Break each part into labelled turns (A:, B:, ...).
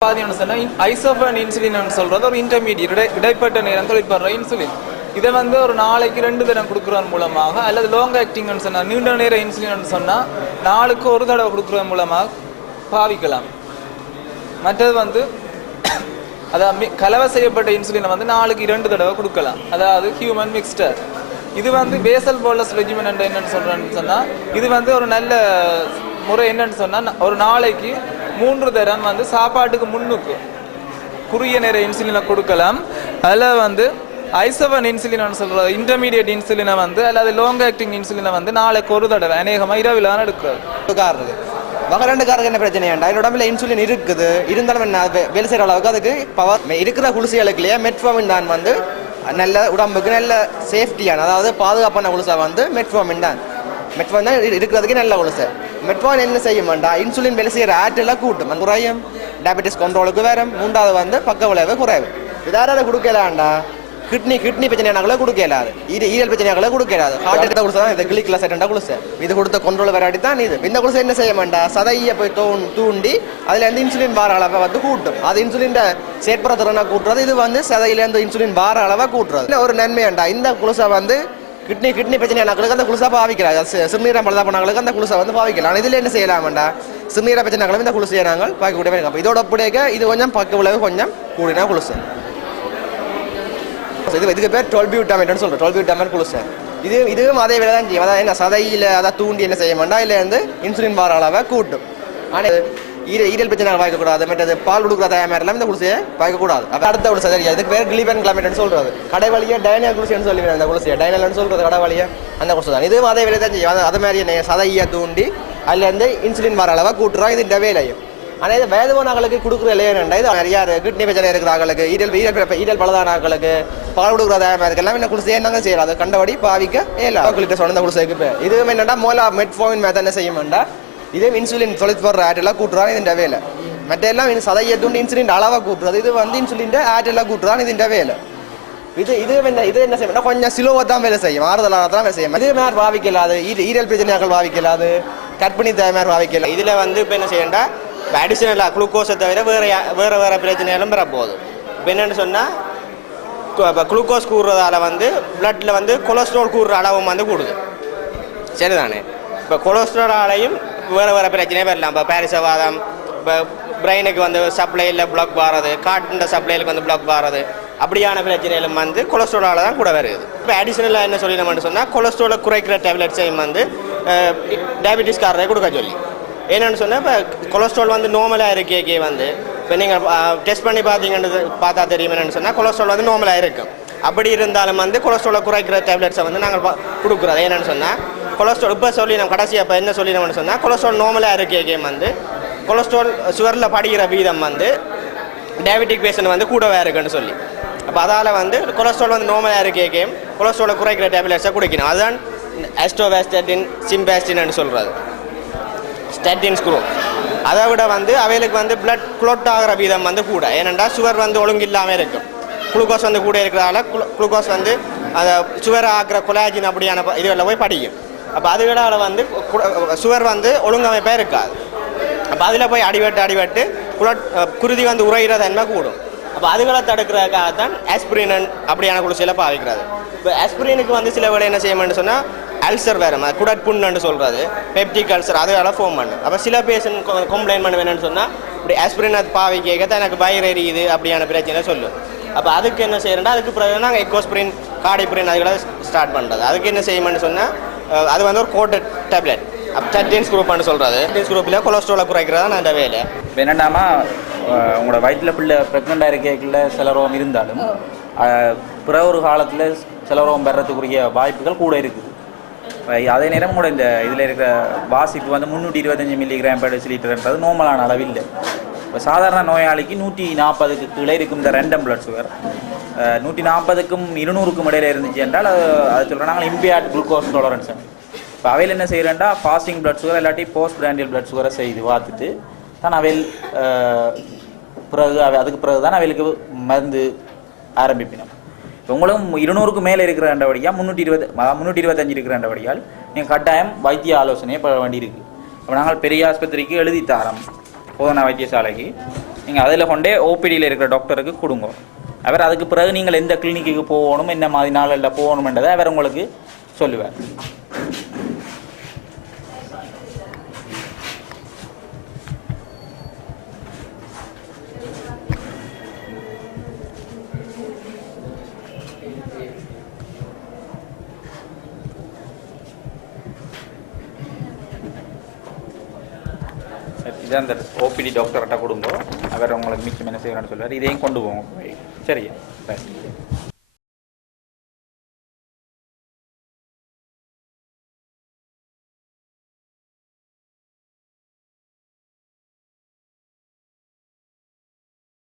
A: பார்த்தீங்கன்னு சொன்னால் ஐசோஃபன் இன்சுலின் சொல்றது ஒரு இன்டர்மீடியட் இடை இடைப்பட்ட நேரம் தொழிற்படுற இன்சுலின் இதை வந்து ஒரு நாளைக்கு ரெண்டு தடவை கொடுக்குறதன் மூலமாக அல்லது லாங் ஆக்டிங்னு சொன்னால் நீண்ட நேரம் இன்சுலின் சொன்னால் நாளுக்கு ஒரு தடவை கொடுக்குறது மூலமாக பாவிக்கலாம். மற்றது வந்து அதாவது மி- கலவை செய்யப்பட்ட இன்சுலினை வந்து நாளுக்கு இரண்டு தடவை கொடுக்கலாம். அதாவது ஹியூமன் மிக்ஸ்டர் இது வந்து பேசல் போலஸ் ரெஜிமெண்ட் என்னன்னு சொல்றேன்னு சொன்னால் இது வந்து ஒரு நல்ல முறை என்னன்னு சொன்னால் ஒரு நாளைக்கு மூன்று தரம் வந்து சாப்பாட்டுக்கு முன்னுக்கு. குறுகிய நேர இன்சுலினை கொடுக்கலாம். அதில் வந்து ஐசவன் இன்சுலின் சொல்கிற இன்டர்மீடியட் இன்சுலினை வந்து அல்லது லாங் ஆக்டிங் இன்சுலினை வந்து நாளைக்கு ஒரு தடவை அநேகமாக இரவில் தான் எடுக்கிறது
B: கார் வகை ரெண்டு காருக்கு என்ன பிரச்சனை ஏன்டா என் உடம்புல இன்சுலின் இருக்குது. இருந்தாலும் என்ன அது வேலை செய்கிற அளவுக்கு அதுக்கு பவர் இருக்கிற குளிசைகளுக்குள்ளேயே மெட்ஃபார்மின் தான் வந்து நல்ல உடம்புக்கு நல்ல சேஃப்டியான அதாவது பாதுகாப்பான குளிசா வந்து மெட்ஃபார்மின் தான். மெட்ஃபார்ம் தான் இருக்கிறதுக்கு நல்ல குளிசை மெட்ஃபார்ம் என்ன செய்ய வேண்டாம் இன்சுலின் வேலை செய்கிற ஆட்டெல்லாம் கூட்டும். அது குறையும். டயபெட்டிஸ் கண்ட்ரோலுக்கு வேற மூன்றாவது வந்து பக்க விளைவு குறைவு. இதாரால கொடுக்கலாண்டா கிட்னி கிட்னி பிரச்சனையானங்கள கொடுக்கலாது இது ஈரல் பிரச்சனையாக கொடுக்கலாது ஹார்ட் அட்டாக் கொடுத்தா இந்த கிளிக்ல கிளிக் குளிச இது கொடுத்த கொண்டோல் வராடி தான் இது. இந்த குளிசை என்ன செய்ய வேண்டாம் சதையை போய் தூண் தூண்டி அதுல இருந்து இன்சுலின் வார அளவை வந்து கூட்டும். அது இன்சுலின் செயற்பட திறனா கூட்டுறது. இது வந்து சதையில இருந்து இன்சுலின் வார அளவை கூட்டுறது. ஒரு நன்மையேண்டா இந்த குளிசை வந்து கிட்னி கிட்னி பிரச்சனையானங்களுக்கு அந்த குளிசா பாவிக்கிறார் சிறுநீரம் பழுதா பண்ணவங்களுக்கு அந்த குளுசா வந்து பாவிக்கலாம் இதில் இதுல என்ன செய்யலாம் வேண்டாம் சிறுநீர பிரச்சனைகளும் இந்த குளுசையை நாங்கள் பாய்க்கக்கூடிய அப்போ இதோட ஒப்படைக்க இது கொஞ்சம் பக்க விளைவு கொஞ்சம் கூடினா குளுசு இது இதுக்கு பேர் டுவெல் பியூட்டாமேட்னு சொல்கிறோம் டுவெல் பியூட்டாமேட் குளுசை இது இதுவும் அதே வேலை தான் செய்யும் அதான் என்ன சதையில் அதை தூண்டி என்ன செய்ய வேண்டாம் இல்லை வந்து இன்சுலின் பார அளவை கூட்டும் ஆனால் ஈரல் பிரச்சனை வாய்க்கக்கூடாது. மற்றது பால் கொடுக்குற தயார் எல்லாம் இந்த குளிசையை வாய்க்கக்கூடாது. அப்போ அடுத்த குளிசை சரியா இதுக்கு பேர் கிளிபன் கிளமேட்னு சொல்கிறது கடை வழியை டைனியல் குளிசைன்னு சொல்லி அந்த குளிசையை டைனல்னு சொல்கிறது கடை வழியாக அந்த குளிசை தான். இதுவும் அதே வேலையை தான் செய்யும். அது- மாதிரியே மாதிரி என்ன சதையை தூண்டி அதுலேருந்து இன்சுலின் வர அளவை கூட்டுறோம் இது இந்த வேலையும். ஆனால் இது வயதுவானவர்களுக்கு கொடுக்குற இல்லையா இது நிறையா கிட்னி பிரச்சனை இருக்கிறாங்களுக்கு ஈரல் ஈரல் ஈரல் பலதானாக்களுக்கு பால் கொடுக்குற தயாரிப்பு எல்லாமே என்ன குளிசை என்னங்க செய்யலாம் அது கண்டபடி பாவிக்க ஏல கிட்ட சொன்ன குளிசைக்கு பேர். இது என்னடா மோலா மெட்ஃபார்மின் மேத்த என்ன செய்ய வேண்டாம் இதே இன்சுலின் தொலைத்து போடுற ஆட்டெல்லாம் கூட்டுறான் இது இந்த வேலை. மற்றெல்லாம் சதையை இன்சுலின் அளவாக கூட்டுறது. இது வந்து இன்சுலின் ஆட்டெல்லாம் கூட்டுறான் இது வேலை. இது இது என்ன இது என்ன செய்யணும் கொஞ்சம் சிலோவாக தான் வேலை செய்யும். ஆறுதலாக தான் வேலை செய்யும். இது மாதிரி பாவிக்கலாது. ஈரல் பிரச்சனையாக்கள் பாவிக்கலாது. கற்பிணி மாதிரி பாவிக்கல
C: இதில் வந்து இப்போ என்ன செய்யண்டா இப்போ அடிஷனலாக குளுக்கோஸை தவிர வேறு வேறு வேறு பிரச்சனைகளும் வரப்போகுது. இப்போ என்னென்னு சொன்னால் இப்போ குளுக்கோஸ் கூடுறதால வந்து பிளட்டில் வந்து கொலஸ்ட்ரால் கூடுற அளவும் வந்து கூடுது. சரிதானே? இப்போ கொலஸ்ட்ராலாலையும் வேறு வேறு பிரச்சனையே வரலாம் இப்போ பாரிசவாதம் இப்போ பிரெயினுக்கு வந்து சப்ளையில் பிளாக் பாரது காட்டுன்ற சப்ளைலுக்கு வந்து பிளாக் பாரது அப்படியான பிரச்சனைகளும் வந்து கொலஸ்ட்ராலால தான் கூட வருது. இப்போ அடிஷனலாக என்ன சொல்லிடணும்னு சொன்னால் கொலஸ்ட்ராலை குறைக்கிற டேப்லெட்ஸையும் வந்து டயபெட்டிஸ்காரரை கொடுக்க சொல்லி. என்னென்னு சொன்னால் இப்போ கொலஸ்ட்ரால் வந்து நார்மலாக இருக்கே வந்து. இப்போ நீங்கள் டெஸ்ட் பண்ணி பார்த்தீங்கன்றது பார்த்தா தெரியும் என்னென்னு சொன்னால் கொலஸ்ட்ரால் வந்து நார்மலாக இருக்கும் அப்படி இருந்தாலும் வந்து கொலஸ்ட்ராலை குறைக்கிற டேப்லெட்ஸை வந்து நாங்கள் கொடுக்குறோம் என்னென்னு சொன்னால் கொலஸ்ட்ரால் இப்போ சொல்லி நம்ம கடைசியாக இப்போ என்ன சொல்லினோம்னு சொன்னால் கொலஸ்ட்ரால் நார்மலாக இருக்கே கேம் வந்து. கொலஸ்ட்ரால் சுகரில் படிக்கிற வீதம் வந்து டயபெட்டிக் பேஷண்ட் வந்து கூடவே இருக்குன்னு சொல்லி. அப்போ அதால் வந்து கொலஸ்ட்ரால் வந்து நார்மலாக இருக்கே கேம் கொலஸ்ட்ராலை குறைக்கிற டேப்லெட்ஸை குடிக்கணும். அதுதான் ஆஸ்ட்ரோவேஸ்டட்டின் சிம்பேஸ்டின்னு சொல்கிறது ஸ்டாட்டின்ஸ் குரூப் அதை விட வந்து அவைகளுக்கு வந்து பிளட் குளோட் ஆகிற வீதம் வந்து கூட. ஏனென்றால் சுகர் வந்து ஒழுங்கு இல்லாமல் இருக்கும். குளுக்கோஸ் வந்து கூட இருக்கிறதால குளுக்கோஸ் வந்து அந்த சுகர் ஆகிற கொலாஜின் அப்படியான இதுவெல்லாம் இதுகளில் போய் படிக்கும். அப்போ அதுகளால் வந்து சுவர் வந்து ஒழுங்கமைப்பாக இருக்காது. அப்போ அதில் போய் அடிபட்டு அடிபட்டு குளட் குருதி வந்து உறையிற தன்மை கூடும். அப்போ அதுகளை தடுக்கிறதுக்காக தான் ஆஸ்பிரினன் அப்படியான குளிசையில் பாவிக்கிறது. இப்போ ஆஸ்பிரினுக்கு வந்து சில வேலை என்ன செய்யணும்னு சொன்னால் அல்சர் வேறு மாதிரி குடற்புண்ணுன்னு சொல்கிறது பெப்டிக் அல்சர் அதுகளை ஃபோம் பண்ணு. அப்போ சில பேஷண்ட் கம்ப்ளைண்ட் பண்ண வேணும்னு சொன்னால் இப்படி ஆஸ்பிரின் அது பாவிக்க தான் எனக்கு வயிறு எரியுது அப்படியான பிரச்சனை சொல்லும் அப்போ அதுக்கு என்ன செய்யறேன்னா அதுக்கு பிறகு நாங்கள் எக்கோஸ்பிரின் காடிப்ரின் அதுகளை ஸ்டார்ட் பண்ணுறது அதுக்கு என்ன செய்யணும்னு சொன்னால் அது வந்து ஒரு கோட்டட் டேப்லெட் அப்போ சட்டின்ஸ் குரூப்னு சொல்கிறது சட்டின்ஸ் குரூப்பில் கொலஸ்ட்ராலை குறைக்கிறதா நான் இந்த வேலை?
D: இப்போ என்னென்னாமா உங்களோட வயிற்றில் பிள்ளை ப்ரெக்னெண்ட்டாக இருக்கக்குள்ள சில ரோகம் இருந்தாலும் பிற ஒரு காலத்தில் சில ரோகம் பெறத்துக்குரிய வாய்ப்புகள் கூட இருக்குது. அதே நேரம் கூட இந்த இதில் இருக்கிற வாசிப்பு வந்து முந்நூற்றி இருபத்தஞ்சி மில்லிகிராம் பெர் லிட்டர்ன்றது நார்மலான அளவில் இப்போ சாதாரண நோயாளிக்கு நூற்றி நாற்பதுக்கு கீழே இருக்கும் இந்த ரெண்டம் பிளட் சுகர் நூற்றி நாற்பதுக்கும் இருநூறுக்கும் இடையில இருந்துச்சு என்றால் அது அது சொல்கிறோம் நாங்கள் இம்பியார்ட் குளுக்கோஸ் டாலரன்ஸ் இப்போ அவையில் என்ன செய்கிறேன்டா? ஃபாஸ்டிங் பிளட் சுகர் இல்லாட்டி போஸ்ட் பிராண்டியல் பிளட் சுகரை செய்து பார்த்துட்டு தான் அவையில் பிறகு அவை அதுக்கு பிறகு தான் அவைகளுக்கு மருந்து ஆரம்பிப்பினோம். இப்போ உங்களுக்கு இருநூறுக்கு மேலே இருக்கிறண்டபடியாக முந்நூற்றி இருபது முந்நூற்றி இருபத்தஞ்சு இருக்கிறண்டபடியால் நீங்கள் கட்டாயம் வைத்திய ஆலோசனையை பெற வேண்டியிருக்கு. இப்போ நாங்கள் பெரிய ஆஸ்பத்திரிக்கு எழுதி தாரோம். போதனா வைத்தியசாலைக்கு. நீங்கள் அதில் கொண்டே ஓபிடியில் இருக்கிற டாக்டருக்கு கொடுங்க. அவர் அதுக்கு பிறகு நீங்கள் எந்த கிளினிக்கு போகணும் என்ன மாதிரி நாளில் போகணுமென்றதை அவர் உங்களுக்கு சொல்லுவார். டாக்டர்கிட்ட கொடுங்க அவர் உங்களுக்கு மிச்சம் என்ன செய்யணும்னு சொல்லுவார். இதையும் கொண்டு சரியா ரைட்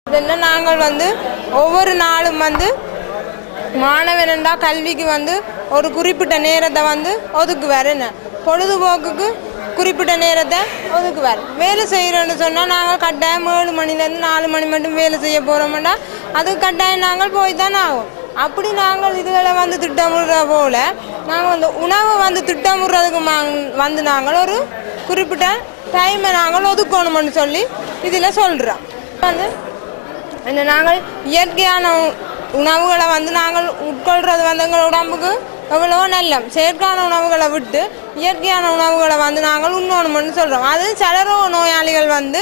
E: என்ன நாங்கள் வந்து ஒவ்வொரு நாளும் வந்து மாணவனண்டா கல்விக்கு வந்து ஒரு குறிப்பிட்ட நேரத்தை வந்து ஒதுக்குவார் என்ன? பொழுதுபோக்குக்கு குறிப்பிட்ட நேரத்தை ஒதுக்குவார். வேலை செய்கிறோன்னு சொன்னால் நாங்கள் கட்டாயம் ஏழு மணிலேருந்து நாலு மணி மட்டும் வேலை செய்ய போகிறோம்னா அது கட்டாயம் நாங்கள் போய் தானே ஆகும் அப்படி நாங்கள் இதுகளை வந்து திட்டமிடுற போல் நாங்கள் வந்து உணவை வந்து திட்டமிடுறதுக்கு மா- வந்து நாங்கள் ஒரு குறிப்பிட்ட டைமை நாங்கள் ஒதுக்கணும்னு சொல்லி இதில் சொல்கிறோம் வந்து என்ன நாங்கள் இயற்கையான உணவுகளை வந்து நாங்கள் உட்கொள்கிறது வந்து எங்கள் உடம்புக்கு எவ்வளோ நல்ல செயற்கான உணவுகளை விட்டு இயற்கையான உணவுகளை வந்து நாங்கள் உண்ணணும்னு சொல்கிறோம் அது சலரோ நோயாளிகள் வந்து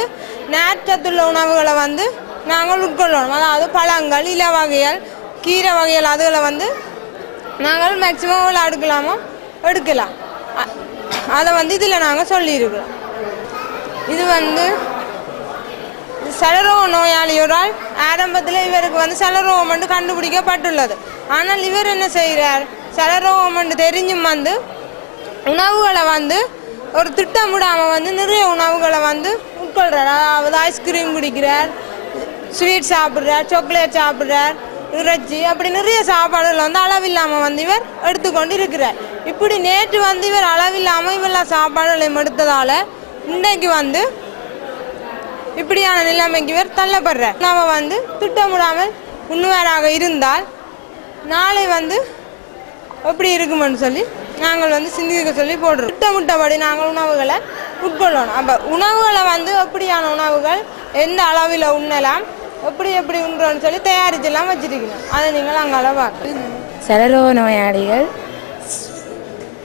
E: நாற்றத்துள்ள உணவுகளை வந்து நாங்கள் உட்கொள்ளணும் அதாவது பழங்கள் இல வகைகள் கீரை வகைகள் அதுகளை வந்து நாங்கள் மேக்சிமம் எவ்வளோ எடுக்கலாமோ எடுக்கலாம். அதை வந்து இதில் நாங்கள் சொல்லியிருக்கிறோம். இது வந்து சலரோக நோயாளியோரால் ஆரம்பத்தில் இவருக்கு வந்து சலரோகம் என்று கண்டுபிடிக்கப்பட்டுள்ளது. ஆனால் இவர் என்ன செய்கிறார் சலரோகம் தெரிஞ்சும் வந்து உணவுகளை வந்து ஒரு திட்டமிடாமல் வந்து நிறைய உணவுகளை வந்து உட்கொள்கிறார் அதாவது ஐஸ்கிரீம் குடிக்கிறார் ஸ்வீட் சாப்பிட்றார் சாக்லேட் சாப்பிட்றார் இறைச்சி அப்படி நிறைய சாப்பாடுகள் வந்து அளவில்லாமல் வந்து இவர் எடுத்துக்கொண்டு இருக்கிறார் இப்படி நேற்று வந்து இவர் அளவில்லாமல் இவெல்லாம் சாப்பாடுகளையும் எடுத்ததால் இன்றைக்கு வந்து இப்படியான நிலைமைக்கு இவர் தள்ளப்படுறார். நாம் வந்து திட்டமிடாமல் உண்மையாக இருந்தால் நாளை வந்து எப்படி இருக்குமென்னு சொல்லி நாங்கள் வந்து சிந்திக்க சொல்லி போடுறோம். திட்டமிட்டபடி நாங்கள் உணவுகளை உட்கொள்ளணும். அப்போ உணவுகளை வந்து எப்படியான உணவுகள் எந்த அளவில் உண்ணலாம் எப்படி எப்படி உண்றோம்னு சொல்லி தயாரிச்செல்லாம் வச்சுருக்கணும். அதை நீங்கள் அங்கே அளவாக
F: சலரோக நோயாளிகள்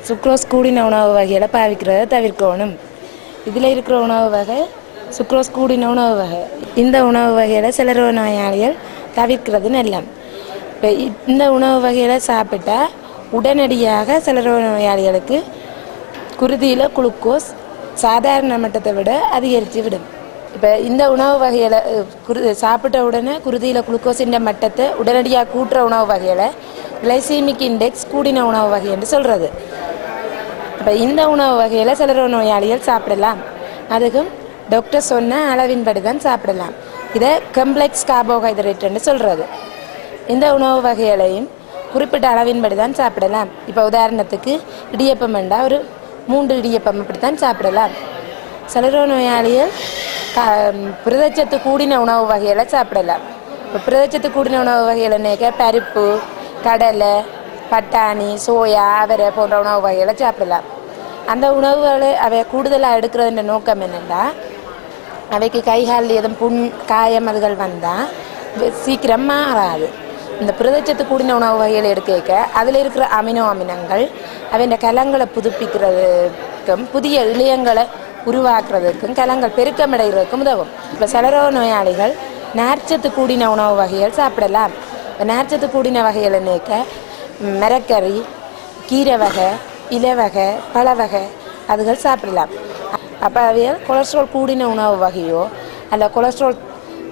F: சுக்ரோஸ் கூடின உணவு வகைகளை பாவிக்கிறத தவிர்க்கணும். இதில் இருக்கிற உணவு வகை சுக்ரோஸ் கூடின உணவு வகை. இந்த உணவு வகைகளை சலரோக நோயாளிகள் தவிர்க்கிறது நல்லம் இப்போ இந்த உணவு வகையில் சாப்பிட்டா உடனடியாக சிலரோ நோயாளிகளுக்கு குருதியில் குளுக்கோஸ் சாதாரண மட்டத்தை விட அதிகரித்து விடும். இப்போ இந்த உணவு வகைகளை குரு சாப்பிட்ட உடனே குருதியில் குளுக்கோஸின் மட்டத்தை உடனடியாக கூட்டுற உணவு வகைகளை கிளைசீமிக் இண்டெக்ஸ் கூடின உணவு வகை என்று சொல்கிறது இப்போ இந்த உணவு வகையில் சிலர் நோயாளிகள் சாப்பிடலாம். அதுக்கும் டாக்டர் சொன்ன அளவின்படி தான் சாப்பிடலாம். இதை கம்ப்ளெக்ஸ் கார்போஹைட்ரேட்னு சொல்கிறது இந்த உணவு வகைகளையும் குறிப்பிட்ட அளவின்படி தான் சாப்பிடலாம். இப்போ உதாரணத்துக்கு இடியப்பம் வேண்டாம் ஒரு மூன்று இடியப்பம் இப்படி தான் சாப்பிடலாம். சலரோ நோயாளிகள் க புரதச்சத்து கூடின உணவு வகைகளை சாப்பிடலாம். இப்போ பிரதச்சத்து கூடின உணவு வகைகள் என்னக்க? பருப்பு கடலை பட்டாணி சோயா அவரை போன்ற உணவு வகைகளை சாப்பிடலாம். அந்த உணவுகளை அவை கூடுதலாக எடுக்கிறதுன்ற நோக்கம் என்னென்னா அவைக்கு கைகால் காலில் எதுவும் புண் காயம் அதுகள் வந்தால் சீக்கிரம் மாறாது. இந்த புரதச்சத்து கூடின உணவு வகைகள் எடுக்க அதில் இருக்கிற அமினோ அமினங்கள் அவையின் கலங்களை புதுப்பிக்கிறதுக்கும் புதிய இளையங்களை உருவாக்குறதுக்கும் கலங்கள் பெருக்கமடைகிறதுக்கும் உதவும். இப்போ செலரோ நோயாளிகள் நார்ச்சத்து கூடின உணவு வகைகள் சாப்பிடலாம். இப்போ நார்ச்சத்து கூடின வகைகள் நீக்க மரக்கறி கீரை வகை இலை வகை பழ வகை அதுகள் சாப்பிடலாம். அப்போ அவைய கொலஸ்ட்ரால் கூடின உணவு வகையோ அல்ல கொலஸ்ட்ரால்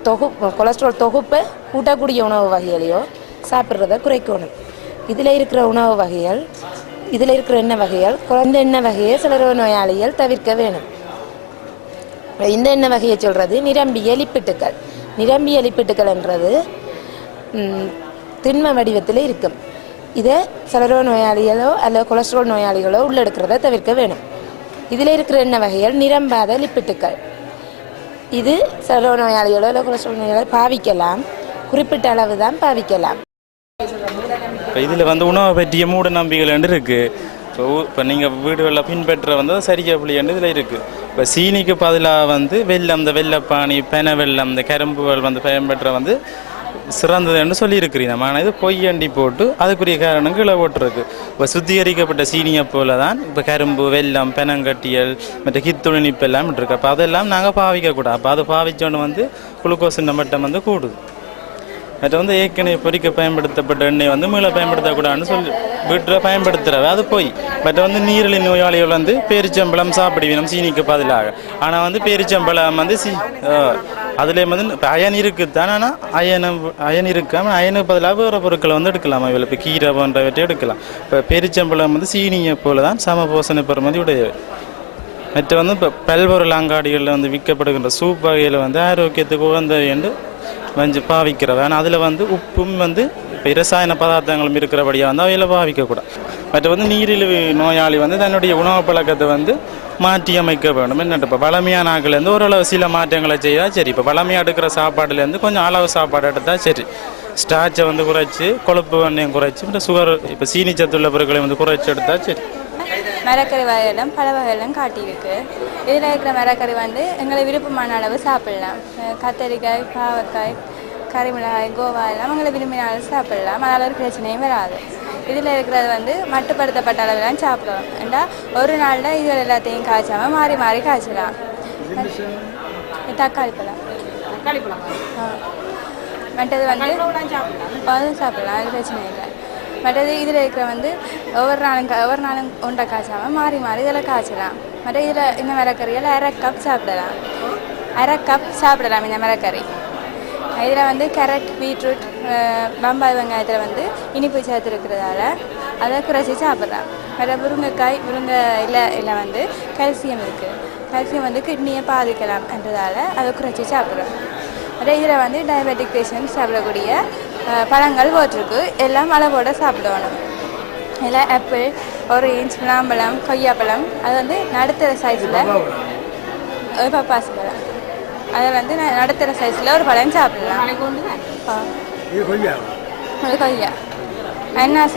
F: தொகு கொலஸ்ட்ரால் தொகுப்பை கூட்டக்கூடிய உணவு வகைகளையோ சாப்பிட்றத குறைக்கணும். இதில் இருக்கிற உணவு வகைகள் இதில் இருக்கிற எண்ணெய் வகைகள் குழந்த எண்ணெய் வகையை சிலரோ நோயாளிகள் தவிர்க்க வேணும். இந்த எண்ணெய் வகையை சொல்கிறது நிரம்பிய லிப்பிட்டுக்கள். நிரம்பிய லிப்பிட்டுக்கள்ன்றது என்றது திண்ம வடிவத்தில் இருக்கும். இதை சிலரோ நோயாளிகளோ அல்ல கொலஸ்ட்ரால் நோயாளிகளோ உள்ளெடுக்கிறத தவிர்க்க வேணும். இதில் இருக்கிற எண்ணெய் வகைகள் நிரம்பாத லிப்பிட்டுக்கள். இது சர்வ நோயாளிகளோ இல்லை கொலஸ்ட்ரால் நோயாளிகளோ பாவிக்கலாம். குறிப்பிட்ட அளவு தான் பாவிக்கலாம்.
G: இப்போ இதில் வந்து உணவை பற்றிய மூட நம்பிக்கைகள் இருக்குது இப்போ இப்போ நீங்கள் வீடுகளில் பின்பற்ற வந்து சரியா புளியண்டு இதில் இருக்குது இப்போ சீனிக்கு பதிலாக வந்து வெள்ளம் இந்த வெள்ளப்பானி பென வெள்ளம் இந்த கரும்புகள் வந்து பயன்பெற்ற வந்து சிறந்ததுன்னு சொல்லியிருக்கிறீங்க. ஆனால் இது பொய்யண்டி போட்டு அதுக்குரிய காரணம் கீழே இப்போ சுத்திகரிக்கப்பட்ட சீனியை போல தான் இப்போ கரும்பு வெல்லம் பெனங்கட்டியல் மற்ற கித்துணிப்பு எல்லாம் இருக்கு. அப்போ அதெல்லாம் நாங்கள் பாவிக்கக்கூடாது. அப்போ அது பாவிச்சோன்னு வந்து குளுக்கோஸின் மட்டம் வந்து கூடுது. மற்ற வந்து ஏற்கனவே பொறிக்க பயன்படுத்தப்பட்ட எண்ணெய் வந்து மீள பயன்படுத்தக்கூடாதுன்னு சொல்லி வீட்டில் பயன்படுத்துகிறவ அது போய். மற்ற வந்து நீரிழி நோயாளிகள் வந்து பேரிச்சம்பழம் சாப்பிடுவினம் சீனிக்கு பதிலாக. ஆனால் வந்து பேரிச்சம்பழம் வந்து சி அதிலே வந்து இப்போ அயன் இருக்குதுதான் ஆனால் அயனம் அயன் இருக்காமல் அயனுக்கு பதிலாக வேறு பொருட்களை வந்து எடுக்கலாம். இவ்வளோ இப்போ கீரை போன்றவற்றை எடுக்கலாம். இப்போ பேரிச்சம்பழம் வந்து சீனியை போல தான் சம போசனை பெறுமதி உடையவை. மற்ற வந்து இப்போ பல்பொருள் அங்காடிகளில் வந்து விற்கப்படுகின்ற சூப் வகையில் வந்து ஆரோக்கியத்துக்கு உகந்தவை என்று வந்து பாவிக்கிறவன். அதில் வந்து உப்பும் வந்து இப்போ இரசாயன பதார்த்தங்களும் இருக்கிறபடியாக வந்து அவையில் பாவிக்கக்கூடாது. மற்ற வந்து நீரிழிவு நோயாளி வந்து தன்னுடைய உணவு பழக்கத்தை வந்து மாற்றி அமைக்க வேண்டும். என்ன இப்போ பழமையான ஆக்கிலேருந்து ஓரளவு சில மாற்றங்களை செய்தால் சரி. இப்போ பழமையாக எடுக்கிற சாப்பாடுலேருந்து கொஞ்சம் அளவு சாப்பாடு எடுத்தால் சரி. ஸ்டார்ச்சை வந்து குறைச்சி கொழுப்பு எண்ணெயும் குறைச்சி இந்த சுகர் இப்போ சீனி சத்துள்ள பொருட்களையும் வந்து குறைச்சி எடுத்தால் சரி.
H: மரக்கறி வகைகளும் பல வகைகளும் காட்டியிருக்கு. இதில் இருக்கிற மரக்கறி வந்து எங்களை விருப்பமான அளவு சாப்பிடலாம். கத்தரிக்காய் பாவக்காய் கறிமிளகாய் கோவா எல்லாம் எங்களை விரும்பின அளவு சாப்பிடலாம். அதனால் ஒரு பிரச்சனையும் வராது. இதில் இருக்கிறது வந்து மட்டுப்படுத்தப்பட்ட அளவுலாம் சாப்பிடலாம் ஏண்டா ஒரு நாளில் இது எல்லாத்தையும் காய்ச்சாமல் மாறி மாறி காய்ச்சலாம். தக்காளி பழம். ஆ. மற்றது வந்து அதுவும் சாப்பிடலாம் அது பிரச்சனை இல்லை. மற்றது இதில் இருக்கிற வந்து ஒவ்வொரு நாளும் ஒவ்வொரு நாளும் ஒன்றை காய்ச்சாமல் மாறி மாறி இதில் காய்ச்சலாம். மற்ற இதில் இந்த மிளக்கறியில் அரை கப் சாப்பிடலாம். அரை கப் சாப்பிடலாம் இந்த மிளக்கறி இதில் வந்து கேரட் பீட்ரூட் பம்பாய் வெங்காயத்தில் வந்து இனிப்பு சேர்த்து இருக்கிறதால அதை குறைச்சி சாப்பிட்லாம். மற்ற முருங்கைக்காய் முருங்கை இலை இல்லை வந்து கால்சியம் இருக்குது கால்சியம் வந்து கிட்னியை பாதிக்கலாம் என்றதால அதை குறைச்சி சாப்பிட்றோம் வேறு இதில் வந்து டயபெட்டிக் பேஷண்ட் சாப்பிடக்கூடிய பழங்கள் போட்டிருக்கு எல்லாம் அளவோட சாப்பிடணும் இதில் ஆப்பிள் ஆரஞ்ச் மாம்பழம் கொய்யாப்பழம் அது வந்து நடுத்தர சைஸில் பப்பாசி பழம் அதை வந்து நடுத்தர சைஸில் ஒரு பழம் சாப்பிடலாம். இது கொய்யா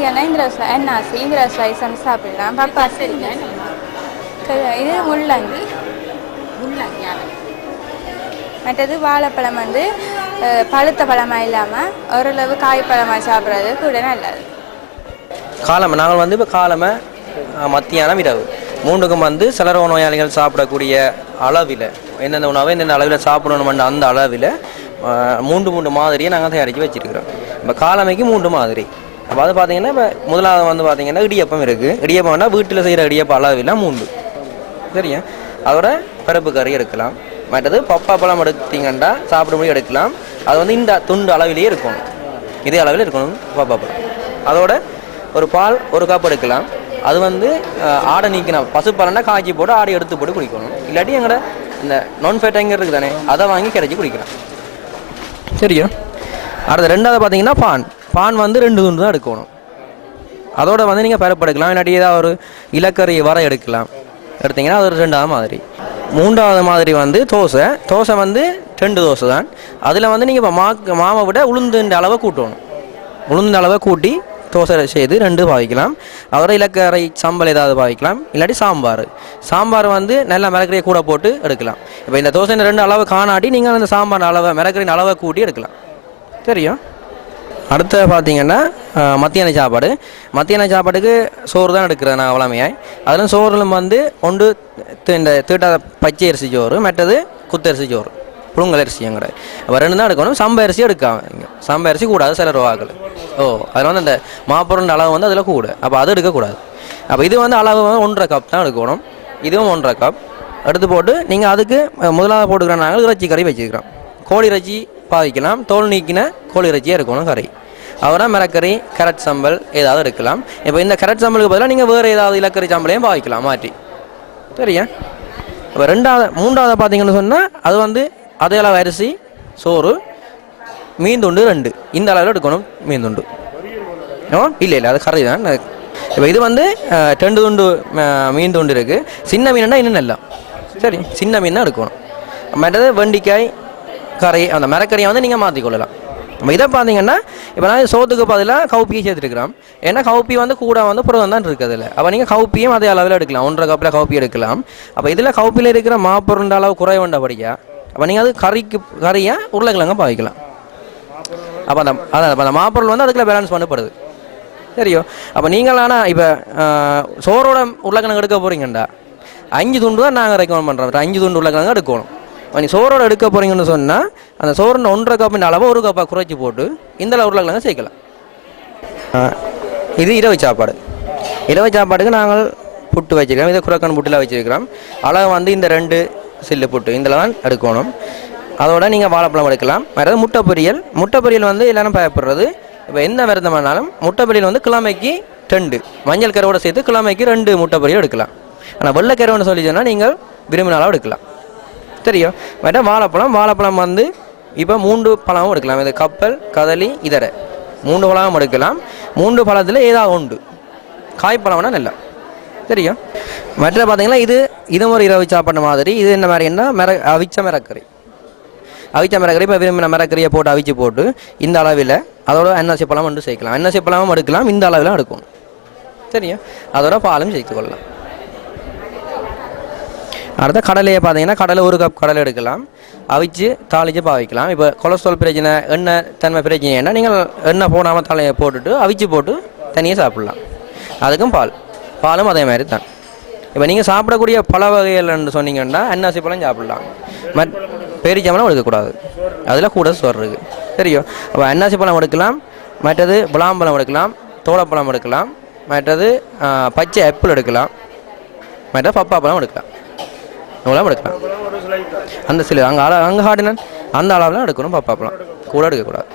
H: எல்லாம் இந்த ஸ்லை என்னாசி இந்த ஸ்லைஸ் வந்து சாப்பிடலாம் பப்பாசி இது முள்ளங்கி மற்றது வாழைப்பழம் வந்து பழுத்த பழமாக இல்லாமல் ஓரளவு காய் பழமாக சாப்பிட்றது கூட நல்லது
I: காலமை நாங்கள் வந்து இப்போ காலமை மத்தியானம் இரவு மூன்றுக்கும் வந்து சிலரோ நோயாளிகள் சாப்பிடக்கூடிய அளவில் எந்தெந்த உணவை எந்தெந்த அளவில் சாப்பிடணுமென்ற அந்த அளவில் மூன்று மூன்று மாதிரியை நாங்கள் தயாரித்து வச்சுருக்கிறோம். இப்போ காலமைக்கு மூன்று மாதிரி. அப்போ அது பார்த்தீங்கன்னா இப்போ முதலாவது வந்து பார்த்தீங்கன்னா இடியப்பம் இருக்குது இடியப்பம்னா வீட்டில் செய்கிற இடியப்பம் அளவில் மூன்று. சரியா? அதோட பருப்பு கறி எடுக்கலாம். மற்றது பப்பா பழம் எடுத்தீங்கன்னா முடியும் எடுக்கலாம். அது வந்து இந்த துண்டு அளவிலேயே இருக்கணும். இதே அளவில் இருக்கணும். பப்பா பழம் அதோட ஒரு பால் ஒரு கப் எடுக்கலாம். அது வந்து ஆடை நீக்கணும் பசுப்பாலன்னா காய்ச்சி போட்டு ஆடை எடுத்து போட்டு குடிக்கணும். இல்லாட்டி எங்கட இந்த நான் ஃபேட்டங்க இருக்குது தானே அதை வாங்கி கிடைச்சி குடிக்கலாம். சரியா? அடுத்து ரெண்டாவது பார்த்தீங்கன்னா பான். பான் வந்து ரெண்டு துண்டு தான் எடுக்கணும். அதோட வந்து நீங்கள் பரப்பு எடுக்கலாம். இல்லாட்டி ஏதாவது ஒரு இலக்கறி வர எடுக்கலாம். எடுத்தீங்கன்னா அது ஒரு ரெண்டாவது மாதிரி. மூன்றாவது மாதிரி வந்து தோசை. தோசை வந்து ரெண்டு தோசை தான். அதில் வந்து நீங்கள் இப்போ மா மாவை விட உளுந்துன்ற அளவை கூட்டணும். உளுந்த அளவை கூட்டி தோசை செய்து ரெண்டு பாவிக்கலாம். அதோட இலக்கரை சம்பல் ஏதாவது பாவிக்கலாம். இல்லாட்டி சாம்பார். சாம்பார் வந்து நல்லா மிளகரையை கூட போட்டு எடுக்கலாம். இப்போ இந்த தோசை ரெண்டு அளவு காணாட்டி நீங்கள் அந்த சாம்பார் அளவை மிளகரின் அளவை கூட்டி எடுக்கலாம். தெரியும்? அடுத்து பார்த்தீங்கன்னா மத்தியான சாப்பாடு. மத்தியான சாப்பாடுக்கு சோறு தான் எடுக்கிறேன் நான் வளமையாய். அதில் சோறுலும் வந்து ஒன்று தி- இந்த தீட்டா பச்சை அரிசி சோறு மற்றது குத்தரிசி சோறு. புழுங்கல் அரிசிங்கிற அப்போ ரெண்டு தான் எடுக்கணும் சம்ப அரிசி எடுக்காங்க சம்ப அரிசி கூடாது சில ரூபாக்கள் ஓ அதில் வந்து அந்த மாப்பொருள் அளவு வந்து அதில் கூட. அப்போ அது எடுக்கக்கூடாது அப்போ இது வந்து அளவு வந்து ஒன்றரை கப் தான் எடுக்கணும். இதுவும் ஒன்றரை கப் எடுத்து போட்டு நீங்கள் அதுக்கு முதலாவது போட்டுக்கிற நாங்கள் இறைச்சி கறி வச்சுக்கிறோம். கோழி இறைச்சி பாதிக்கலாம் தோல் நீக்கின கோழி இறைச்சியாக இருக்கணும் கறி. அவரை மிளக்கறி கரட் சம்பல் ஏதாவது எடுக்கலாம். இப்போ இந்த கரட் சம்பலுக்கு பதிலாக நீங்கள் வேறு ஏதாவது இலக்கறி சம்பளையும் பாவிக்கலாம் மாற்றி. சரியா? இப்போ ரெண்டாவது மூன்றாவது பார்த்தீங்கன்னு சொன்னால் அது வந்து அதே அளவு அரிசி சோறு மீந்துண்டு ரெண்டு. இந்த அளவில் எடுக்கணும் மீந்துண்டு. இல்லை இல்லை அது கரை தான். இப்போ இது வந்து அஹ், ரெண்டு துண்டு மீன் துண்டு இருக்குது சின்ன மீனுன்னா இன்னும் நல்லா. சரி சின்ன மீன் தான் எடுக்கணும். மற்றது வெண்டிக்காய் கறி அந்த மரக்கறியை வந்து நீங்கள் மாற்றிக்கொள்ளலாம் நம்ம இதை பார்த்தீங்கன்னா இப்போ நான் சோத்துக்கு பதிலாக கவுப்பியை சேர்த்துருக்கிறோம் ஏன்னா கவுப்பி வந்து கூட வந்து புரதம் தான் இருக்குது அதில். அப்போ நீங்கள் கவுப்பியும் அதே அளவில் எடுக்கலாம். ஒன்றரை கப்பில் கவுப்பி எடுக்கலாம். அப்போ இதில் கவுப்பியில் இருக்கிற மாப்பொருண்ட அளவு குறைவண்டபடியாக அப்போ நீங்கள் அது கறிக்கு கறியை உருளைக்கிழங்க பாவிக்கலாம். அப்போ அந்த அதான் அப்போ அந்த மாப்பொருள் வந்து அதுக்குள்ள பேலன்ஸ் பண்ணப்படுது. சரியோ? அப்போ நீங்கள் ஆனால் இப்போ சோறோட உருளைக்கிழங்கு எடுக்க போகிறீங்கண்டா அஞ்சு துண்டு தான் நாங்கள் ரெக்கமெண்ட் பண்ணுறோம் அஞ்சு துண்டு உருளைக்கிழங்கு எடுக்கணும். அப்ப நீ சோறோட எடுக்க போகிறீங்கன்னு சொன்னால் அந்த சோறுன ஒன்றரை கப்பின் அளவை ஒரு கப்பாக குறைச்சி போட்டு இந்த அளவு உருளைக்கிழங்கு சேர்க்கலாம். இது இரவு சாப்பாடு. இரவு சாப்பாடுக்கு நாங்கள் புட்டு வச்சுருக்கோம் இதை குரக்கன் புட்டில் வச்சுருக்கிறோம். அளவு வந்து இந்த ரெண்டு சில்லு புட்டு இதில் தான் எடுக்கணும். அதோட நீங்கள் வாழைப்பழம் எடுக்கலாம். வேறு முட்டை பொரியல் முட்டை பொரியல் வந்து எல்லாரும் பயப்படுறது. இப்போ எந்த விரதம் வேணாலும் முட்டை பொரியல் வந்து கிழமைக்கு ரெண்டு. மஞ்சள் கருவோட சேர்த்து கிழமைக்கு ரெண்டு முட்டை பொரியல் எடுக்கலாம். ஆனால் வெள்ளைக்கருவுன்னு சொல்லி சொன்னால் நீங்கள் விரும்பினாலும் எடுக்கலாம். தெரியும்? வேற வாழைப்பழம். வாழைப்பழம் வந்து இப்போ மூன்று பழமும் எடுக்கலாம். இது கப்பல் கதலி இதர. மூன்று பழமும் எடுக்கலாம். மூன்று பழத்தில் ஏதாவது உண்டு காய்ப்பழம்னா நல்ல. தெரியும்? மற்ற பார்த்தீங்கன்னா இது இது ஒரு இரவு சாப்பிட்ற மாதிரி இது என்ன மாதிரின்னா மிர அவிச்ச மிரக்கறி. அவிச்ச மிரக்கறி இப்போ விரும்பின மிரக்கறியை போட்டு அவிச்சு போட்டு இந்த அளவில் அதோட என்ன சிப்பலாம் வந்து சேர்க்கலாம். என்ன சிப்பலாமும் எடுக்கலாம் இந்த அளவில் எடுக்கணும் சரியா? அதோட பாலும் சேர்த்து கொள்ளலாம். அடுத்த கடலையை பார்த்தீங்கன்னா கடலை ஒரு கப் கடலை எடுக்கலாம். அவிச்சு தாளித்து பாவிக்கலாம். இப்போ கொலஸ்ட்ரால் பிரச்சனை எண்ணெய் தன்மை பிரச்சனைனா நீங்கள் எண்ணெய் போடாமல் தலையை போட்டுட்டு அவிச்சு போட்டு தனியாக சாப்பிட்லாம். அதுக்கும் பால். பாலும் அதே மாதிரி தான். இப்போ நீங்கள் சாப்பிடக்கூடிய பழ வகைகள்னு சொன்னீங்கன்னா அன்னாசி பழம் சாப்பிடலாம். மட் பெரிச்சம்பளம் எடுக்கக்கூடாது. அதில் கூட சோறு இருக்குது தெரியும்? அப்போ அன்னாசி பழம் எடுக்கலாம் மற்றது புலாம்பழம் எடுக்கலாம் தோளப்பழம் எடுக்கலாம் மற்றது பச்சை ஆப்பிள் எடுக்கலாம் மற்ற பப்பா பழம் எடுக்கலாம். இவ்வளோ எடுக்கலாம். அந்த சில அங்கே அள அங்கே ஹார்டினன் அந்த அளவில் எடுக்கணும் பப்பாப்பழம் கூட எடுக்கக்கூடாது.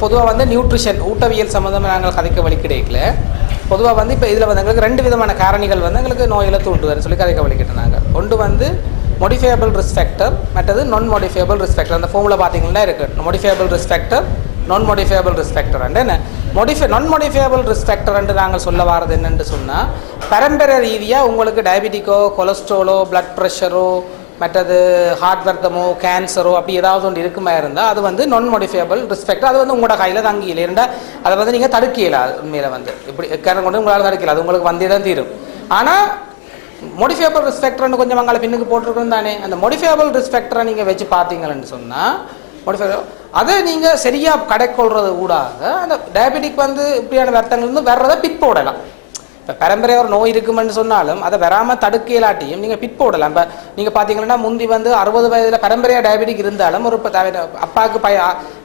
J: பொதுவாக வந்து நியூட்ரிஷன் ஊட்டவியல் சம்மந்தமாக நாங்கள் கதைக்க வழி கிடைக்கல. பொதுவாக வந்து இப்போ இதில் வந்து எங்களுக்கு ரெண்டு விதமான காரணிகள் வந்து எங்களுக்கு நோயில் தூண்டுதுன்னு சொல்லி கதை கவலைக்கிட்டு நாங்கள் ஒன்று வந்து மோடிஃபையபிள் ரிஸ்பெக்டர் மற்றது நான் மோடிஃபையபிள் ரிஸ்பெக்டர் அந்த ஃபோமில் பார்த்தீங்கன்னா இருக்குது மோடிஃபையபிள் ரிஸ்பெக்டர் நான் மோடிஃபையபிள் ரிஸ்பெக்டர் என்ன? மொடிஃபை நான் மோடிஃபையபிள் ரிஸ்பெக்டர் என்று நாங்கள் சொல்ல வரது என்னென்று சொன்னால் பரம்பரை ரீதியாக உங்களுக்கு டயபெட்டிக்கோ கொலஸ்ட்ராலோ பிளட் ப்ரெஷரோ மற்றது ஹார்ட் வர்த்தமோ கேன்சரோ அப்படி ஏதாவது ஒன்று இருக்குமா இருந்தால் அது வந்து நான் மோடிஃபையபிள் ரிஸ்பெக்ட் அது வந்து உங்களோட கையில் தங்கியில் இருந்தால் அதை வந்து நீங்கள் தடுக்கல உண்மையில் வந்து. இப்படி காரணம் கொண்டு உங்களால் தடுக்கல அது உங்களுக்கு வந்தே தான் தீரும். ஆனால் மோடிஃபையபிள் ரிஸ்பெக்டர்னு கொஞ்சம் அங்கே பின்னுக்கு போட்டிருக்கணும் தானே. அந்த மோடிஃபையபிள் ரிஸ்பெக்டரை நீங்கள் வச்சு பார்த்தீங்கன்னு சொன்னால் மோடிஃபை அதை நீங்கள் சரியாக கடைக்கொள்றது ஊடாக அந்த டயபெட்டிக் வந்து இப்படியான வருத்தங்கள் வந்து வர்றதை பிற்போடலாம் இப்போ பரம்பரை ஒரு நோய் இருக்குமென்னு சொன்னாலும் அதை வராமல் தடுக்க இயலாட்டியும் நீங்கள் பிற்போடலாம் இப்போ நீங்கள் பார்த்தீங்கன்னா முந்தி வந்து அறுபது வயதில் பரம்பரையாக டயபெட்டிக் இருந்தாலும் ஒரு இப்போ அப்பாவுக்கு பய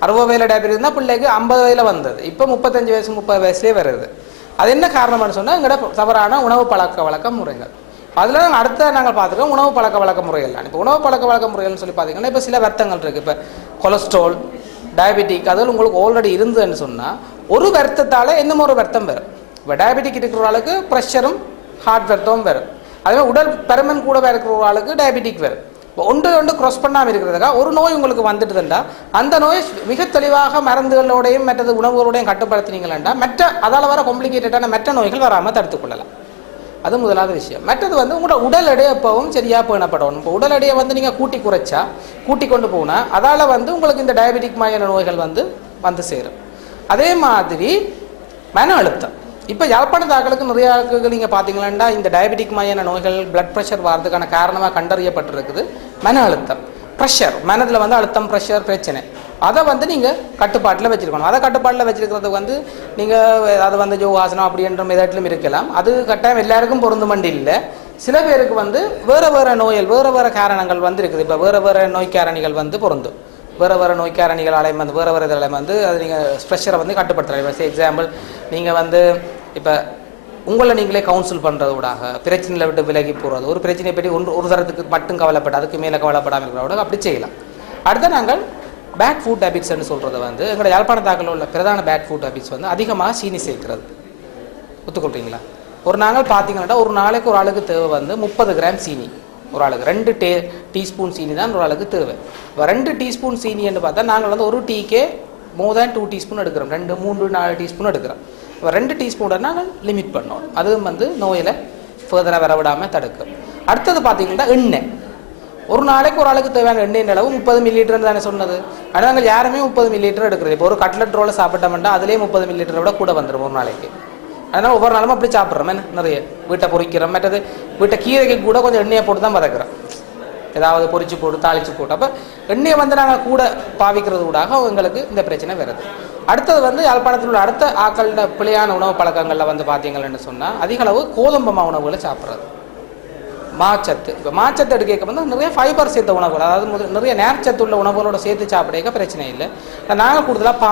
J: அறுபது வயதில் டயபெட்டிக் இருந்தால் பிள்ளைக்கு ஐம்பது வயதில் வந்தது. இப்போ முப்பத்தஞ்சு வயசு முப்பது வயசுலேயே வருது. அது என்ன காரணம்னு சொன்னால் எங்களோட தவறான உணவு பழக்க வழக்க முறைகள். அதில் நாங்கள் அடுத்த நாங்கள் பார்த்துருக்கோம் உணவு பழக்க வழக்க முறைகள்லாம். இப்போ உணவு பழக்க வழக்க முறைகள்னு சொல்லி பார்த்தீங்கன்னா இப்போ சில வருத்தங்கள் இருக்குது இப்போ கொலஸ்ட்ரால் டயபெட்டிக் அதில் உங்களுக்கு ஆல்ரெடி இருந்ததுன்னு சொன்னால் ஒரு வருத்தத்தால் இன்னும் ஒரு வருத்தம் வரும். இப்போ டயபெட்டிக் இருக்கிற ஆளுக்கு ப்ரெஷரும் ஹார்ட் வருத்தமும் வரும். அதே மாதிரி உடல் பெருமன் கூட இருக்கிற ஒரு ஆளுக்கு டயபெட்டிக் வரும். இப்போ ஒன்று ஒன்று க்ராஸ் பண்ணாமல் இருக்கிறதுக்காக ஒரு நோய் உங்களுக்கு வந்துட்டுதுண்டா அந்த நோய் மிக தெளிவாக மருந்துகளோடையும் மற்றது உணவுகளோடையும் கட்டுப்படுத்தினீங்களா மற்ற அதால் வர காம்ப்ளிகேட்டடான மற்ற நோய்கள் வராமல் தடுத்துக்கொள்ளலாம் அது முதலாவது விஷயம். மற்றது வந்து உங்களோட உடல் எடை எப்பவும் சரியாக பேணப்படணும். இப்போ உடல் எடையை வந்து நீங்கள் கூட்டி குறைச்சா கூட்டி கொண்டு போனால் அதால் வந்து உங்களுக்கு இந்த டயபெட்டிக் மாதிரியான நோய்கள் வந்து வந்து சேரும். அதே மாதிரி மன அழுத்தம். இப்போ யாழ்ப்பாண தாக்களுக்கு நிறைய ஆட்களுக்கு நீங்கள் பார்த்தீங்களா இந்த டயபெட்டிக் மாதிரியான நோய்கள் பிளட் ப்ரெஷர் வரதுக்கான காரணமாக கண்டறியப்பட்டிருக்குது. மன அழுத்தம். ப்ரெஷர் மனதில் வந்து அழுத்தம் ப்ரெஷர் பிரச்சனை. அதை வந்து நீங்கள் கட்டுப்பாட்டில் வச்சுருக்கணும். அதை கட்டுப்பாட்டில் வச்சுருக்கிறது வந்து நீங்கள் அது வந்து யோகாசனம் அப்படின்ற மெதட்லும் இருக்கலாம். அது கட்டாயம் எல்லாருக்கும் பொருந்துமண்டி இல்லை. சில பேருக்கு வந்து வேறு வேறு நோய்கள் வேறு வேறு காரணங்கள் வந்து இருக்குது. இப்போ வேறு வேறு நோய் காரணிகள் வந்து பொருந்தும். வேறு வேறு நோய் வந்து வேறு வேறு இதில் வந்து அது நீங்கள் ப்ரெஷரை வந்து கட்டுப்படுத்தலாம். இப்போ எக்ஸாம்பிள் நீங்கள் வந்து இப்போ உங்களை நீங்களே கவுன்சில் பண்ணுறது விடாக பிரச்சனையில் விட்டு விலகி போகிறது ஒரு பிரச்சனையை பற்றி ஒன்று ஒரு தரத்துக்கு மட்டும் கவலைப்பட்டு அதுக்கு மேலே கவலைப்படாமல் இருக்கிற விட அப்படி செய்யலாம். அடுத்து நாங்கள் பேட் ஃபுட் ஹேபிட்ஸ்னு சொல்கிறது வந்து எங்களோட யாழ்ப்பாண தாக்கல் உள்ள பிரதான பேட் ஃபுட் ஹேபிட்ஸ் வந்து அதிகமாக சீனி சேர்க்கிறது. ஒத்துக்கொள்றீங்களா? ஒரு நாங்கள் பார்த்தீங்கன்னா ஒரு நாளைக்கு ஒரு ஆளுக்கு தேவை வந்து முப்பது கிராம் சீனி. ஒரு ஆளுக்கு. ரெண்டு டே டீஸ்பூன் சீனி தான் ஒரு ஆளுக்கு தேவை. இப்போ ரெண்டு டீஸ்பூன் சீனின்னு பார்த்தா நாங்கள் வந்து ஒரு டீக்கே மோர் தேன் டூ டீஸ்பூன் எடுக்கிறோம். ரெண்டு மூன்று நாலு டீஸ்பூன் எடுக்கிறோம். இப்போ ரெண்டு டீஸ்பூனை நாங்கள் லிமிட் பண்ணோம். அதுவும் வந்து நோயில் ஃபர்தராக வர விடாமல் தடுக்கும். அடுத்தது பார்த்தீங்கன்னா எண்ணெய். ஒரு நாளைக்கு ஒரு ஆளுக்கு தேவையான எண்ணெயின் அளவு முப்பது மில்லிலிட்டர் தானே சொன்னது. ஆனால் நாங்கள் யாருமே முப்பது மில்லிலிட்டர் எடுக்கிறது இப்போ ஒரு கட்லட் ரோலை சாப்பிட்டோம்னா அதிலே முப்பது மில்லிலிட்டரை விட கூட வந்துடும் ஒரு நாளைக்கு. அதனால் ஒவ்வொரு நாளும் அப்படி சாப்பிட்றோம். என்ன? நிறைய. வீட்டை பொறிக்கிறோம். மற்றது வீட்டை கீரைக்கு கூட கொஞ்சம் எண்ணெயை போட்டு தான் வதக்குறோம். ஏதாவது பொறிச்சு போட்டு தாளிச்சு போட்டு. அப்போ எண்ணெயை வந்து நாங்கள் கூட பாவிக்கிறது கூடாக எங்களுக்கு இந்த பிரச்சனை வருது. அடுத்தது வந்து யாழ்ப்பாணத்தில் உள்ள அடுத்த ஆக்களோட பிழையான உணவு பழக்கங்களில் வந்து பார்த்தீங்கன்னு சொன்னால் அதிக அளவு கோதும்பமா உணவுகளை சாப்பிட்றது. மாச்சத்து. இப்போ மாச்சத்து எடுக்க வந்து நிறைய ஃபைபர் சேர்த்த உணவுகள் அதாவது நிறைய நேர்ச்சத்து உள்ள உணவுகளோட சேர்த்து சாப்பிட பிரச்சனை இல்லை. நாங்கள் கூடுதலாக பா